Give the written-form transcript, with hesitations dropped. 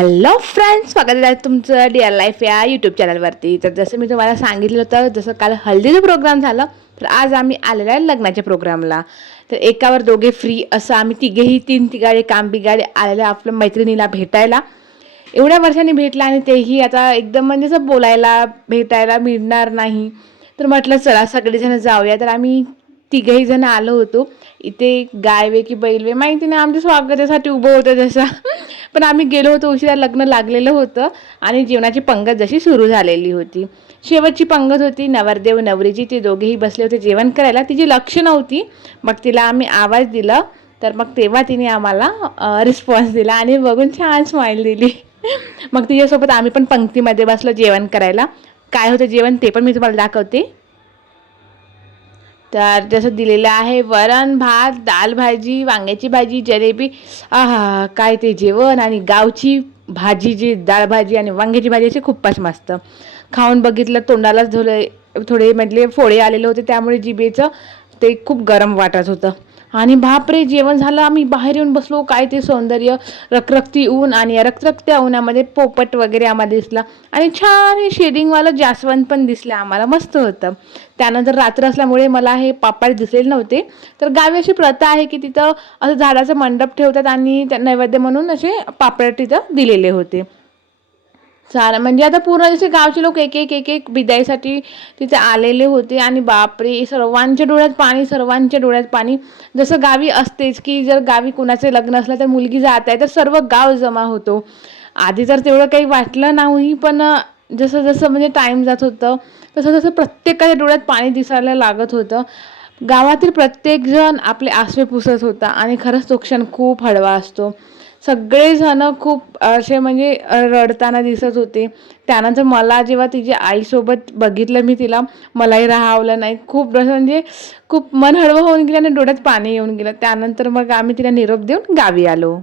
Hello friends, स्वागत आहे तुमचं डिअर लाईफ या यूट्यूब चॅनलवरती। तर जसं मी तुम्हाला सांगितलं होतं, जसं काल हल्दीचं प्रोग्राम झालं, तर आज आम्ही आलेलो आहे लग्नाच्या प्रोग्रामला। तर एकावर दोघे फ्री असं आम्ही तिघेही तीन तिघाडे काम बिगाडे आलेल्या आपल्या मैत्रिणीला भेटायला। एवढ्या वर्षांनी भेटला आणि तेही आता एकदम म्हणजे असं बोलायला भेटायला मिळणार नाही, तर म्हटलं चला सगळेजण जाऊया। तर आम्ही तिघही जण आलो होतो। इथे गायवे की बैलवे माहिती नाही, आमच्या स्वागतासाठी उभं होतं जसं पण आम्ही गेलो होतो उशिरा, लग्न लागलेलं होतं आणि जेवणाची पंगत जशी सुरू झालेली होती। शेवटची पंगत होती नवरदेव नवरीची, ते दोघेही बसले होते जेवण करायला। तिची लक्ष नव्हती, मग तिला आम्ही आवाज दिला, तर मग तेव्हा तिने आम्हाला रिस्पॉन्स दिला आणि बघून छान स्माईल दिली। मग तिच्यासोबत आम्ही पण पंक्तीमध्ये बसलो जेवण करायला। काय होतं जेवण ते पण मी तुम्हाला दाखवते। तर जसं दिलेलं आहे वरण भात, दाल भाजी, वांग्याची भाजी, जलेबी। आहा, काय ते जेवण! आणि गावची भाजी, जी डाळ भाजी आणि वांग्याची भाजी अशी खूपच मस्त। खाऊन बघितलं, तोंडालाच थोडे म्हटले फोडे आलेले होते, त्यामुळे जिभेचं ते खूप गरम वाटत होतं। आणि बापरे, जेवण झालं, आम्ही बाहेर येऊन बसलो। काय ते सौंदर्य! रखरखती ऊन आणि या रखरखत्या उन्हामध्ये पोपट वगैरे आम्हाला दिसला आणि छान हे शेडिंगवालं जास्वंद पण दिसलं आम्हाला, मस्त होतं। त्यानंतर रात्र असल्यामुळे मला हे पापड दिसलेले नव्हते। तर गावी अशी प्रथा आहे की तिथं असं झाडाचं मंडप ठेवतात आणि त्या नैवेद्य म्हणून असे पापड तिथं दिलेले होते। म्हणजे आता पूर्ण जसे गावचे लोक एक एक एक एक बिदाईसाठी तिथे आलेले होते आणि बापरे, सर्वांच्या डोळ्यात पाणी, सर्वांच्या डोळ्यात पाणी। जसं गावी असतेच की जर गावी कुणाचे लग्न असलं तर मुलगी जात आहे तर सर्व गाव जमा होतो। आधी तर तेवढं काही वाटलं नाही, पण जसं जसं म्हणजे टाईम जात होतं तसं तसं प्रत्येकाच्या डोळ्यात पाणी दिसायला लागत होतं। गावातील प्रत्येकजण आपले आसवे पुसत होता आणि खरंच तो क्षण खूप हळवा असतो। सगळेजण खूप असे म्हणजे रडताना दिसत होते। त्यानंतर मला जेव्हा तिच्या आईसोबत बघितलं मी तिला, मलाही राहावलं नाही, खूप म्हणजे खूप मन हळवं होऊन गेलं आणि डोळ्यात पाणी येऊन गेलं। त्यानंतर मग आम्ही तिला निरोप देऊन गावी आलो।